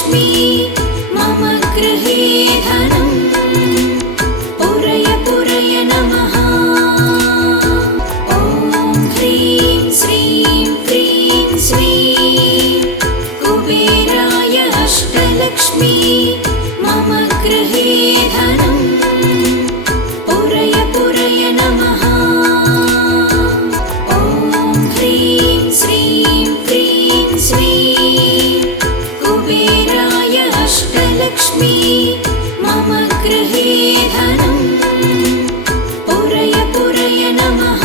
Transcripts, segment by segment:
अष्टलक्ष्मी मम गृहे धनम् पुरय पुरय नमः। ॐ ह्रीं श्रीं क्रीं स्वीं कुबेराय अष्टलक्ष्मी मम गृहे धनम् पुरय पुरय नमः। ॐ ह्रीं श्रीं क्रीं स्वीं कुबेराय अष्टलक्ष्मी मम गृहे धनम् पुरय पुरय नमः।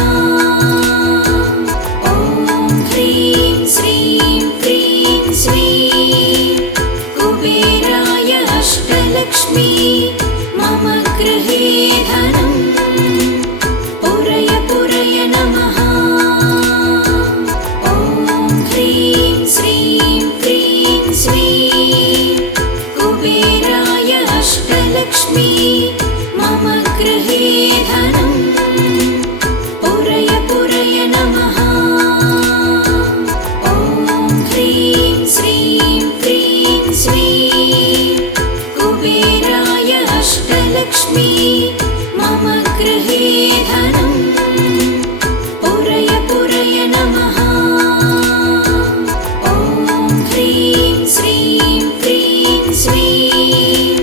ॐ ह्रीं श्रीं क्रीं स्वीं कुबेराय अष्टलक्ष्मी मम गृहे धनम् पुरय पुरय नमः। ॐ ह्रीं श्रीं क्रीं स्वीं कुबेराय अष्टलक्ष्मी मम गृहे धनम् पुरय पुरय नमः। ॐ ह्रीं श्रीं क्रीं स्वीं कुबेराय अष्टलक्ष्मी मम गृहे धनम् पुरय पुरय नमः। ॐ ह्रीं श्रीं क्रीं स्वीं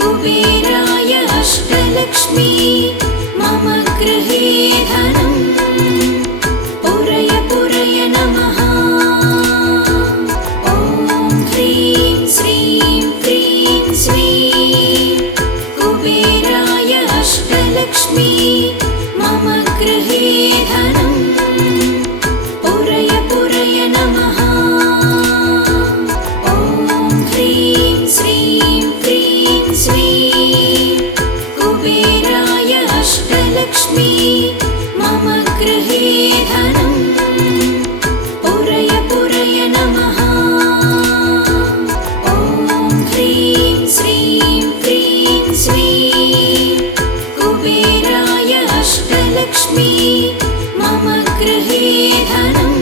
कुबेराय अष्टलक्ष्मी मम गृहे धनम् पुरय पुरय नमः। ॐ ह्रीं श्रीं क्रीं स्वीं कुबेराय अष्टलक्ष्मी मम गृहे धनम् पुरय पुरय नमः। ॐ ह्रीं श्रीं क्रीं स्वीं कुबेराय अष्टलक्ष्मी मम गृहे धनम् पुरय पुरय नमः। ॐ ह्रीं श्रीं क्रीं स्वीं कुबेराय अष्टलक्ष्मी मम गृहे धनम्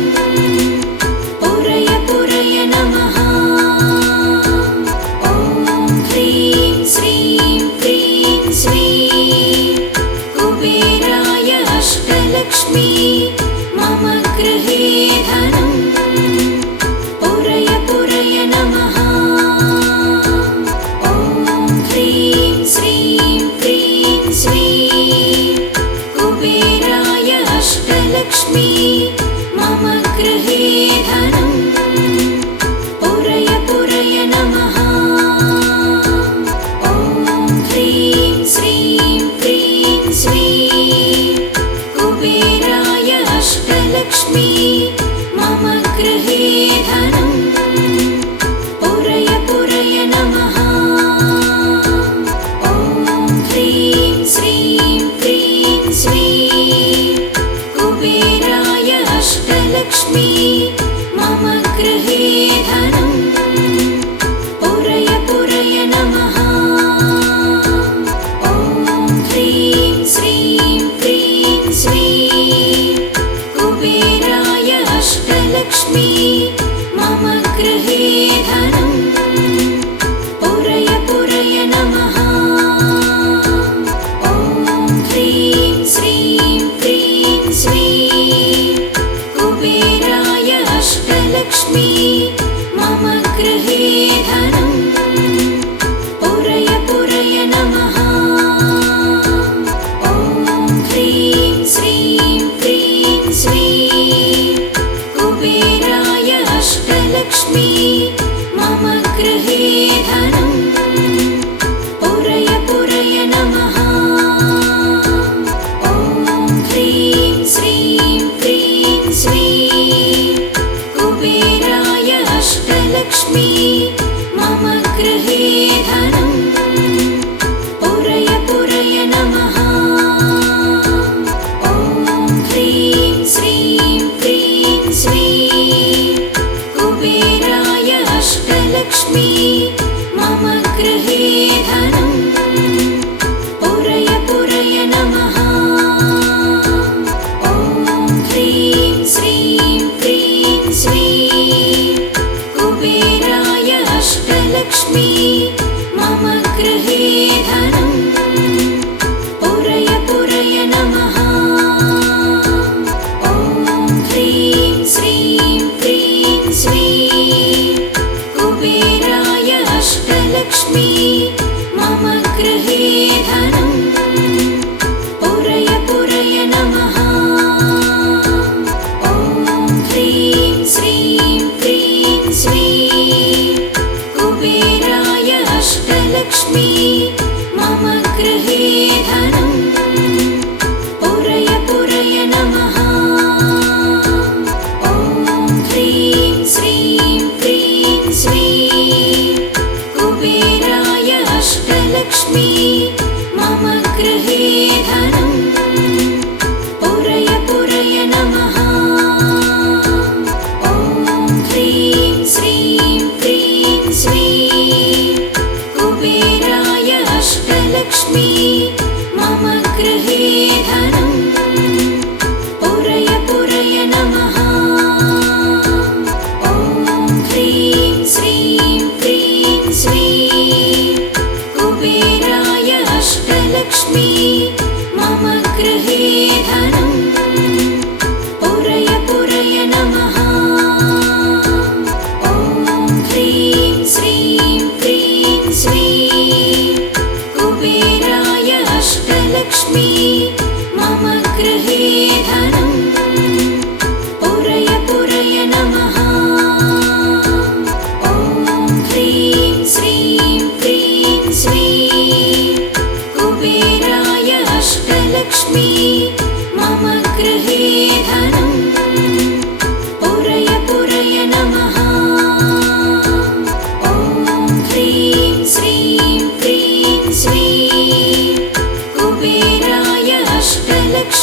पुरय पुरय नमः। ॐ ह्रीं श्रीं क्रीं स्वीं कुबेराय अष्टलक्ष्मी मम गृहे धनम् पुरय पुरय नमः। ॐ ह्रीं श्रीं क्रीं स्वीं कुबेराय अष्टलक्ष्मी मम गृहे धनम् पुरय पुरय नमः। ॐ ह्रीं श्रीं क्रीं स्वीं कुबेराय अष्टलक्ष्मी मम गृहे धनम् पुरय पुरय नमः। ॐ ह्रीं श्रीं क्रीं स्वीं कुबेराय अष्टलक्ष्मी मम गृहे धनम् पुरय पुरय नमः। ॐ ह्रीं श्रीं क्रीं स्वीं कुबेराय अष्टलक्ष्मी मम गृहे धनम् पुरय पुरय नमः। ॐ ह्रीं श्रीं क्रीं स्वीं कुबेराय अष्टलक्ष्मी मम गृहे धनम् पुरय पुरय नमः। ॐ ह्रीं श्रीं क्रीं स्वीं कुबेराय अष्टलक्ष्मी मम गृहे धनम् पुरय पुरय नमः। ॐ ह्रीं श्रीं क्रीं स्वीं कुबेराय अष्टलक्ष्मी मम गृहे धनम् पुरय पुरय नमः। ॐ ह्रीं श्रीं क्रीं स्वीं कुबेराय अष्टलक्ष्मी मम गृहे धनम् पुरय पुरय नमः। ॐ ह्रीं श्रीं क्रीं स्वीं कुबेराय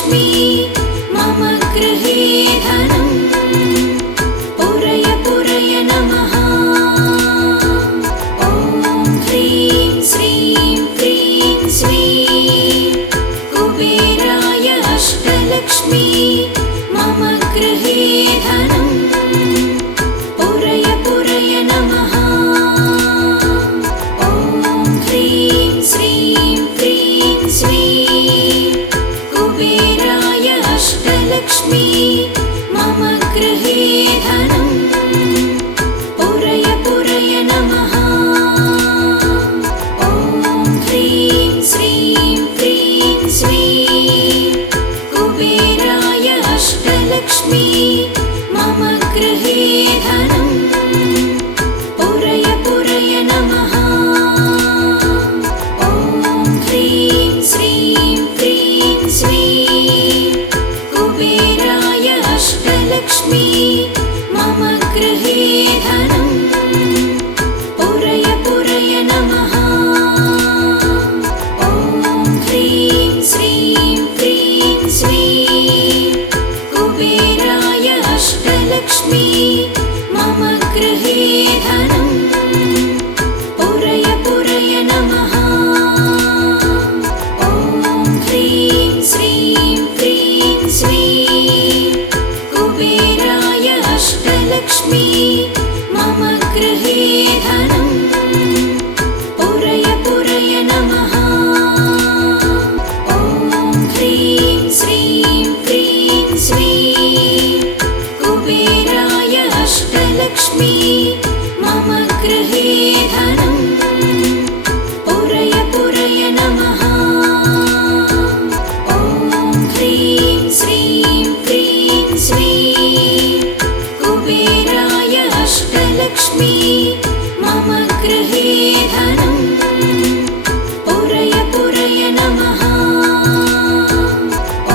अष्टलक्ष्मी मम गृहे धनम् पुरय पुरय नमः। ॐ ह्रीं श्रीं क्रीं श्रीं कुबेराय अष्टलक्ष्मी मम गृहे धनम् पुरय पुरय नमः। ॐ ह्रीं श्रीं क्रीं श्रीं कुबेराय अष्टलक्ष्मी मम गृहे धनम् पुरय पुरय नमः। ॐ ह्रीं श्रीं क्रीं श्रीं कुबेराय अष्टलक्ष्मी मम गृहे धनम् पुरय पुरय नमः। ॐ ह्रीं श्रीं क्रीं श्रीं कुबेराय अष्टलक्ष्मी मम गृहे धनम् पुरय पुरय नमः। ॐ ह्रीं श्रीं क्रीं श्रीं कुबेराय अष्टलक्ष्मी मम गृहे धनम् पुरय पुरय नमः। ॐ ह्रीं श्रीं क्रीं श्रीं कुबेराय अष्टलक्ष्मी मम गृहे धनम् पुरय पुरय नमः। ॐ ह्रीं श्रीं क्रीं श्रीं कुबेराय अष्टलक्ष्मी मम गृहे धनम् पुरय पुरय नमः। ॐ ह्रीं श्रीं क्रीं श्रीं कुबेराय अष्टलक्ष्मी मम गृहे धनम् पुरय पुरय नमः।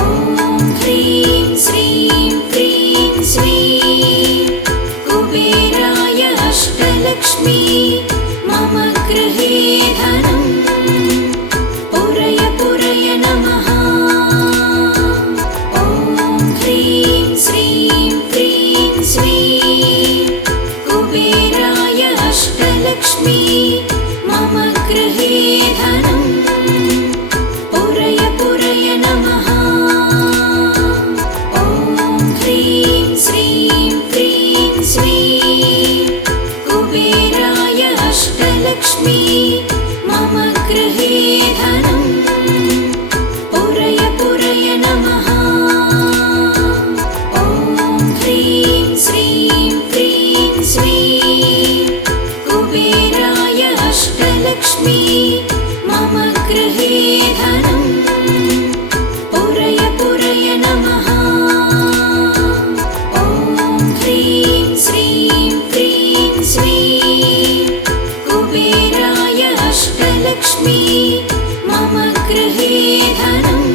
ॐ ह्रीं श्रीं क्रीं श्रीं कुबेराय अष्टलक्ष्मी मम गृहे धनम् पुरय पुरय नमः। ॐ ह्रीं श्रीं क्रीं श्रीं कुबेराय अष्टलक्ष्मी मम गृहे धनम् पुरय पुरय नमः। ॐ ह्रीं श्रीं क्रीं श्रीं कुबेराय अष्टलक्ष्मी मम गृहे धनम् पुरय पुरय नमः। ॐ ह्रीं श्रीं क्रीं श्रीं कुबेराय अष्टलक्ष्मी मम गृहे धनम् पुरय पुरय नमः। ॐ ह्रीं श्रीं क्रीं श्रीं कुबेराय अष्टलक्ष्मी मम गृहे धनम्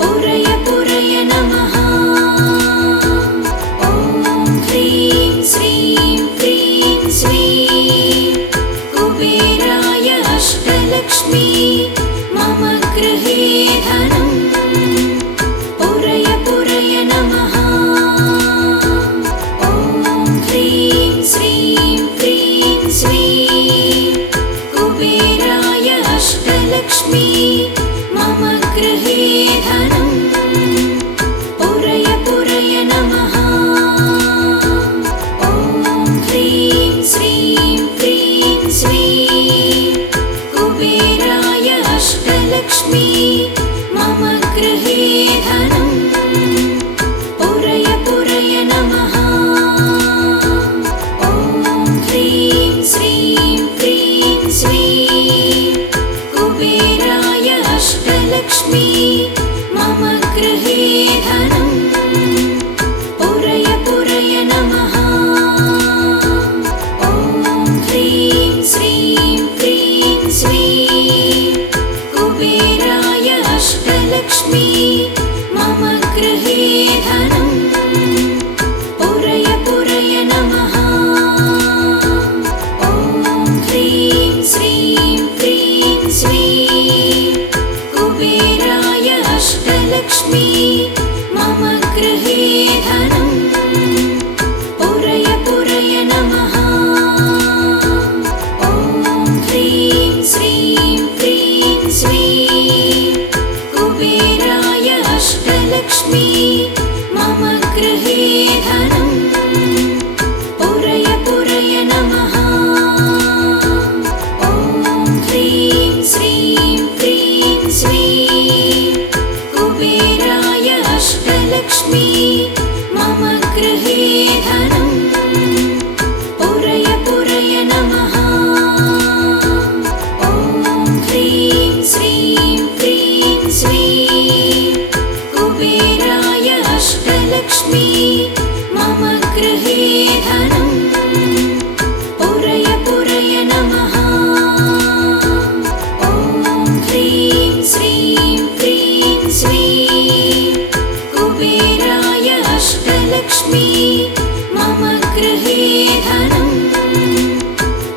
पुरय पुरय नमः। ॐ ह्रीं श्रीं क्रीं श्रीं कुबेराय अष्टलक्ष्मी मम गृहे धनम् पुरय पुरय नमः। ॐ ह्रीं श्रीं क्रीं श्रीं कुबेराय अष्टलक्ष्मी मम गृहे धनम् पुरय पुरय नमः। ॐ ह्रीं श्रीं क्रीं श्रीं कुबेराय अष्टलक्ष्मी मम गृहे धनम् पुरय पुरय नमः। ॐ ह्रीं श्रीं क्रीं श्रीं कुबेराय अष्टलक्ष्मी मम गृहे धनम् पुरय पुरय नमः। ॐ ह्रीं श्रीं क्रीं श्रीं कुबेराय अष्टलक्ष्मी मम अष्टलक्ष्मी मम गृहे धनं पुरय पुरय नमः। ॐ ह्रीं श्रीं क्रीं श्रीं कुबेराय अष्टलक्ष्मी मम गृहे धनं पुरय पुरय नमः। ॐ ह्रीं श्रीं क्रीं श्रीं कुबेराय अष्टलक्ष्मी मम गृहे धनं पुरय पुरय नमः। ॐ ह्रीं श्रीं क्रीं श्रीं कुबेराय अष्टलक्ष्मी मम गृहे धनं पुरय पुरय नमः। ॐ ह्रीं श्रीं क्रीं श्रीं कुबेराय अष्टलक्ष्मी मम गृहे धनं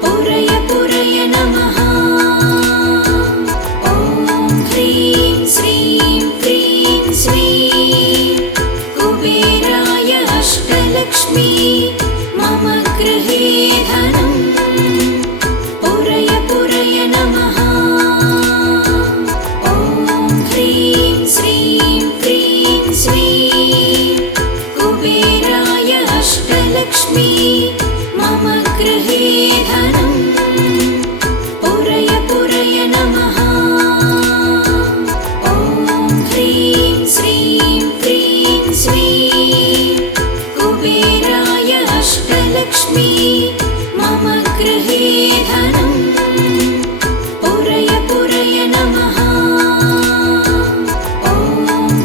पुरय पुरय नमः। ॐ ह्रीं श्रीं क्रीं श्रीं कुबेराय अष्टलक्ष्मी मम गृहे धनं पुरय पुरय नमः। ॐ ह्रीं श्रीं क्रीं श्रीं कुबेराय अष्टलक्ष्मी मम गृहे धनं पुरय पुरय नमः। ॐ ह्रीं श्रीं क्रीं श्रीं कुबेराय अष्टलक्ष्मी मम गृहे धनं पुरय पुरय नमः। ॐ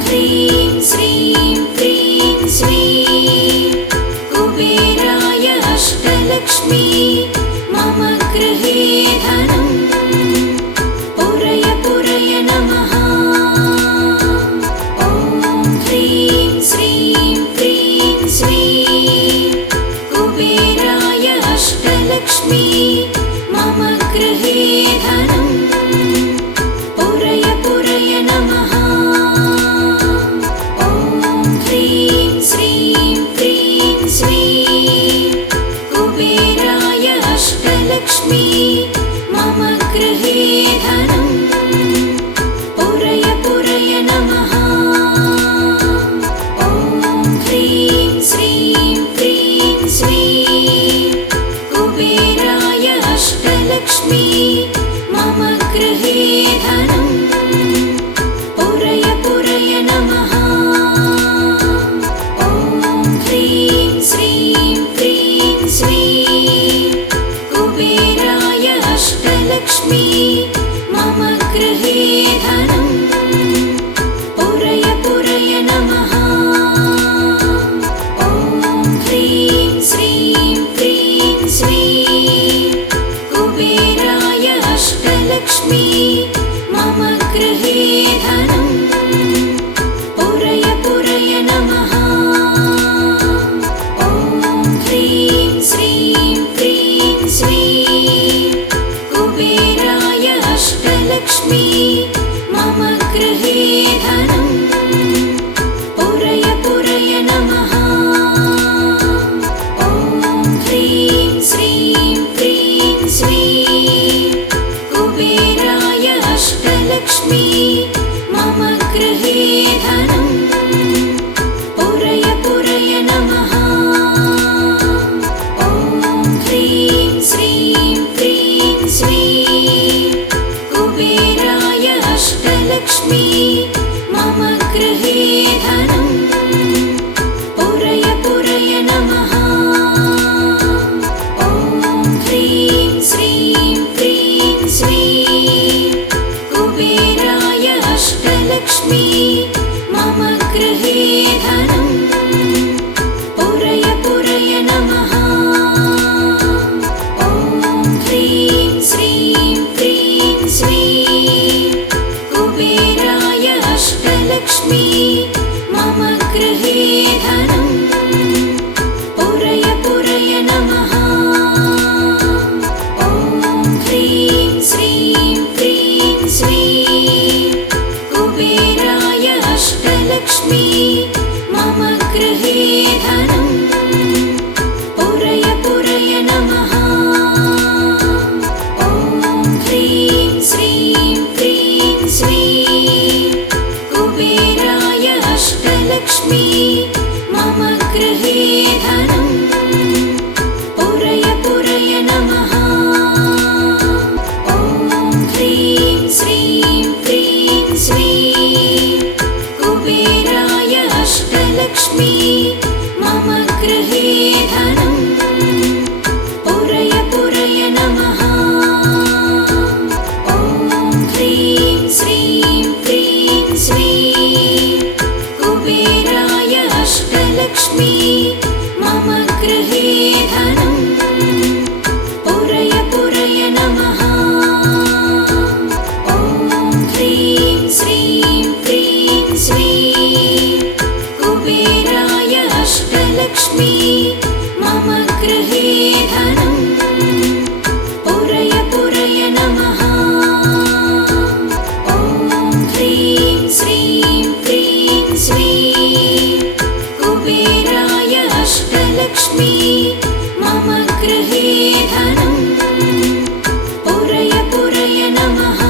ह्रीं श्रीं क्रीं श्रीं कुबेराय अष्टलक्ष्मी मम गृहे धनं पुरय पुरय नमः। ॐ ह्रीं श्रीं क्रीं श्रीं कुबेराय अष्टलक्ष्मी मम गृहे धनं पुरय पुरय नमः। ॐ ह्रीं श्रीं क्रीं श्रीं कुबेराय अष्टलक्ष्मी मम गृहे धनं पुरय पुरय नमः। ॐ ह्रीं श्रीं क्रीं श्रीं कुबेराय अष्टलक्ष्मी मम गृहे धनं पुरय पुरय नमः। ॐ ह्रीं श्रीं क्रीं श्रीं कुबेराय अष्टलक्ष्मी मम गृहे धनं पुरय पुरय नमः। ॐ ह्रीं श्रीं क्रीं श्रीं कुबेराय अष्टलक्ष्मी मम गृहे धनं पुरय पुरय नमः। ॐ ह्रीं श्रीं क्रीं श्रीं कुबेराय अष्टलक्ष्मी मम गृहे धनं पुरय पुरय नमः। ॐ ह्रीं श्रीं क्रीं श्रीं कुबेराय अष्टलक्ष्मी मम गृहे धनं पुरय पुरय नमः।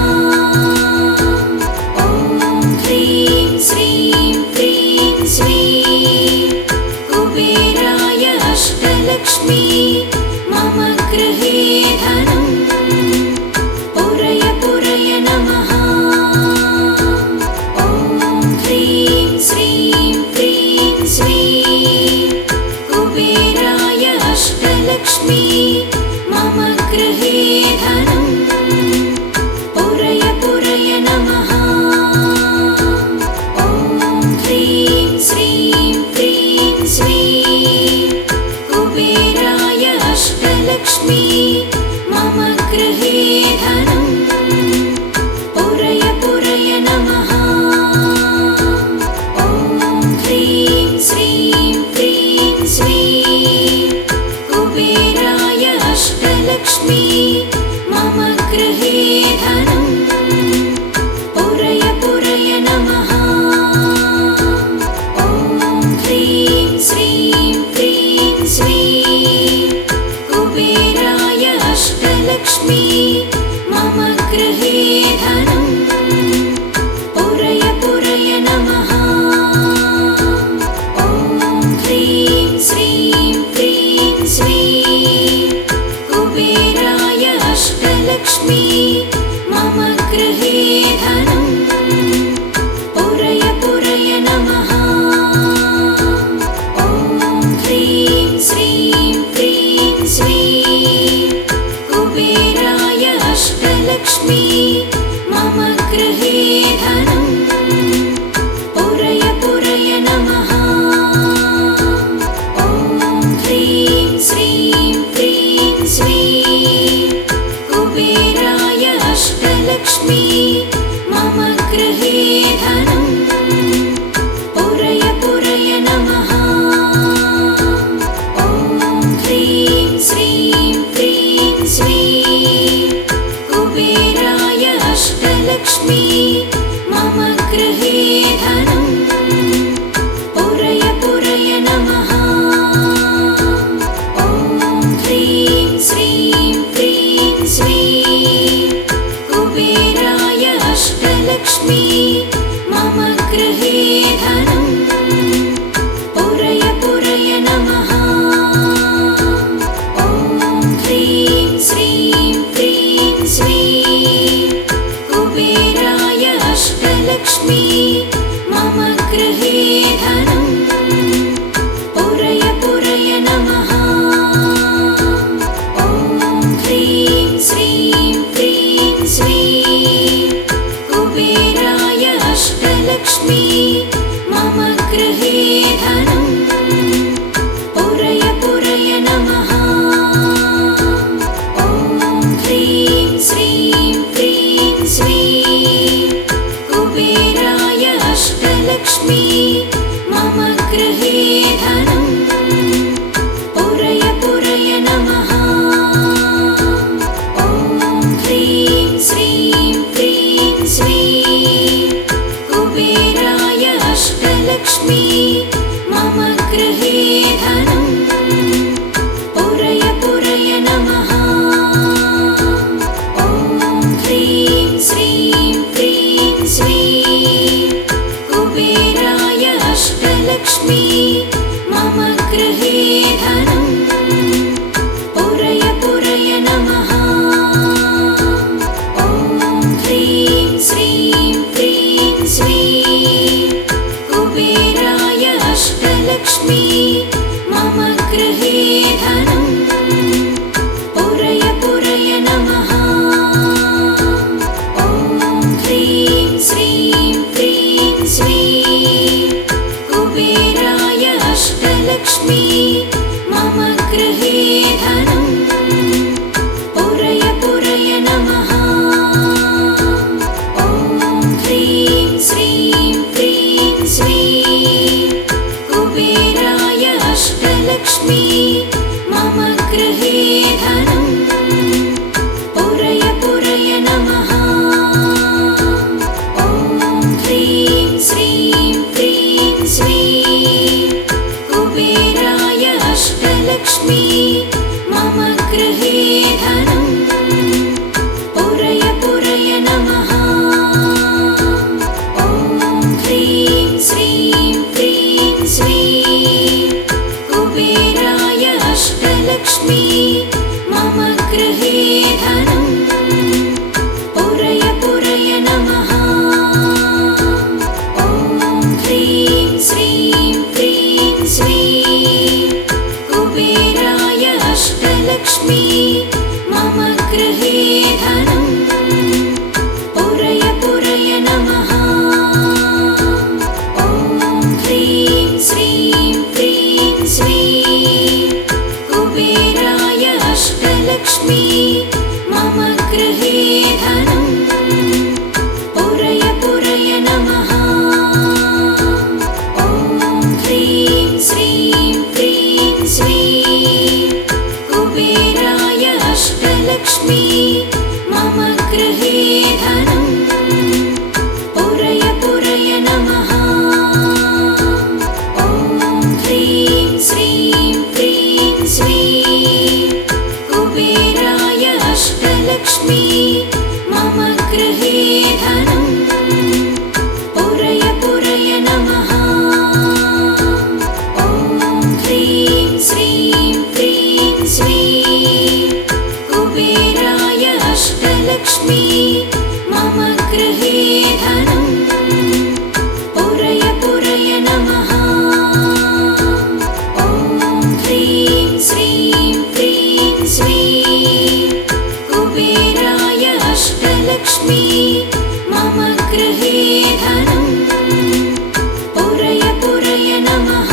ॐ ह्रीं श्रीं क्रीं श्रीं कुबेराय अष्टलक्ष्मी मम गृहे धनं पुरय पुरय नमः। ॐ ह्रीं श्रीं क्रीं श्रीं कुबेराय अष्टलक्ष्मी मम गृहे धनं पुरय पुरय नमः। ॐ ह्रीं श्रीं क्रीं श्रीं कुबेराय अष्टलक्ष्मी मम गृहे धनं पुरय पुरय नमः। ॐ ह्रीं श्रीं क्रीं श्रीं कुबेराय अष्टलक्ष्मी मम गृहे धनं पुरय पुरय नमः। ॐ ह्रीं श्रीं क्रीं श्रीं कुबेराय अष्टलक्ष्मी मम गृहे धनं पुरय पुरय नमः। ॐ ह्रीं श्रीं क्रीं श्रीं कुबेराय अष्टलक्ष्मी मम गृहे धनं पुरय पुरय नमः। ॐ ह्रीं श्रीं क्रीं श्रीं कुबेराय अष्टलक्ष्मी मम गृहे धनं पुरय पुरय नमः। ॐ ह्रीं श्रीं क्रीं श्रीं कुबेराय अष्टलक्ष्मी मम गृहे धनं पुरय पुरय नमः। ॐ ह्रीं श्रीं क्रीं श्रीं कुबेराय अष्टलक्ष्मी मम गृहे धनं पुरय पुरय नमः। ॐ ह्रीं श्रीं क्रीं श्रीं कुबेराय अष्टलक्ष्मी मम गृहे धनं पुरय पुरय नमः। ॐ ह्रीं श्रीं क्रीं श्रीं कुबेराय अष्टलक्ष्मी मम गृहे धनं पुरय पुरय नमः। ॐ ह्रीं श्रीं क्रीं श्रीं कुबेराय अष्टलक्ष्मी मम गृहे धनं पुरय पुरय नमः। ॐ ह्रीं श्रीं क्रीं श्रीं कुबेराय अष्टलक्ष्मी मम गृहे धनं पुरय पुरय नमः। ॐ ह्रीं श्रीं क्रीं श्रीं कुबेराय अष्टलक्ष्मी मम गृहे धनं पुरय पुरय नमः। ॐ ह्रीं श्रीं क्रीं श्रीं कुबेराय अष्टलक्ष्मी मम गृहे धनं पुरय पुरय नमः। ॐ ह्रीं श्रीं क्रीं श्रीं कुबेराय अष्टलक्ष्मी मम गृहे धनं पुरय पुरय नमः। ॐ ह्रीं श्रीं क्रीं श्रीं कुबेराय अष्टलक्ष्मी मम गृहे धनं पुरय पुरय नमः। ॐ ह्रीं श्रीं क्रीं श्रीं कुबेराय अष्टलक्ष्मी मम गृहे धनं पुरय पुरय नमः। ॐ ह्रीं श्रीं क्रीं श्रीं कुबेराय अष्टलक्ष्मी मम गृहे धनं पुरय पुरय नमः।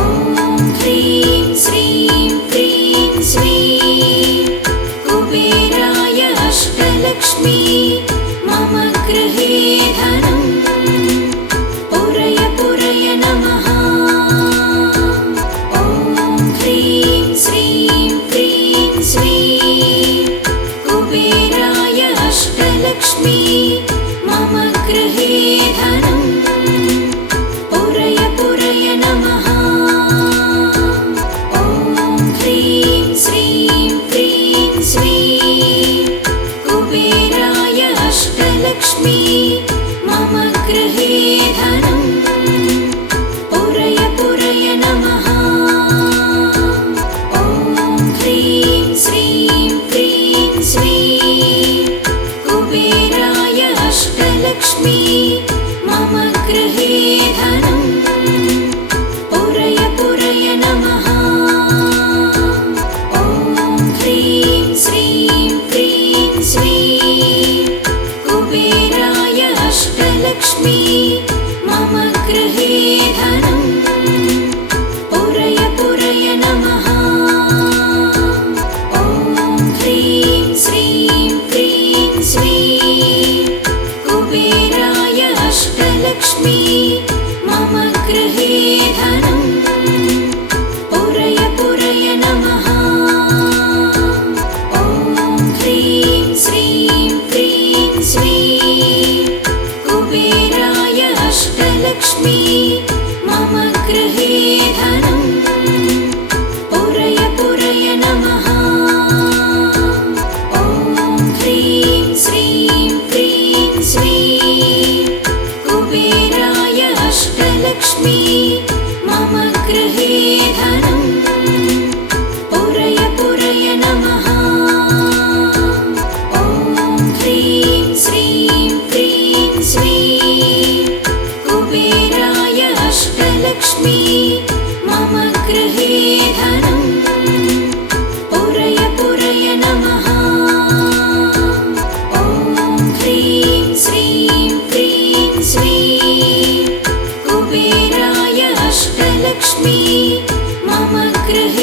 ॐ ह्रीं श्रीं क्रीं श्रीं कुबेराय अष्टलक्ष्मी मम गृहे धनं पुरय पुरय नमः। ॐ ह्रीं श्रीं क्रीं श्रीं कुबेराय अष्टलक्ष्मी मम गृहे धनं पुरय पुरय नमः। ॐ ह्रीं श्रीं क्रीं श्रीं कुबेराय अष्टलक्ष्मी मम गृहे धनं पुरय पुरय नमः। ॐ ह्रीं श्रीं क्रीं श्रीं कुबेराय अष्टलक्ष्मी मम गृहे धनं पुरय पुरय नमः। ॐ ह्रीं श्रीं क्रीं श्रीं कुबेराय अष्टलक्ष्मी मम गृहे धनं पुरय पुरय नमः। ॐ ह्रीं श्रीं क्रीं श्रीं कुबेराय अष्टलक्ष्मी मम गृहे धनं पुरय पुरय नमः। ॐ ह्रीं श्रीं क्रीं श्रीं कुबेराय अष्टलक्ष्मी अष्टलक्ष्मी मम गृहे धनं पुरय पुरय नमः ॐ ह्रीं श्रीं क्रीं श्रीं कुबेराय अष्टलक्ष्मी मम गृहे धनं पुरय पुरय नमः ॐ ह्रीं श्रीं क्रीं श्रीं कुबेराय अष्टलक्ष्मी मम गृहे धनं पुरय पुरय नमः ॐ ह्रीं श्रीं क्रीं श्रीं कुबेराय अष्टलक्ष्मी मम गृहे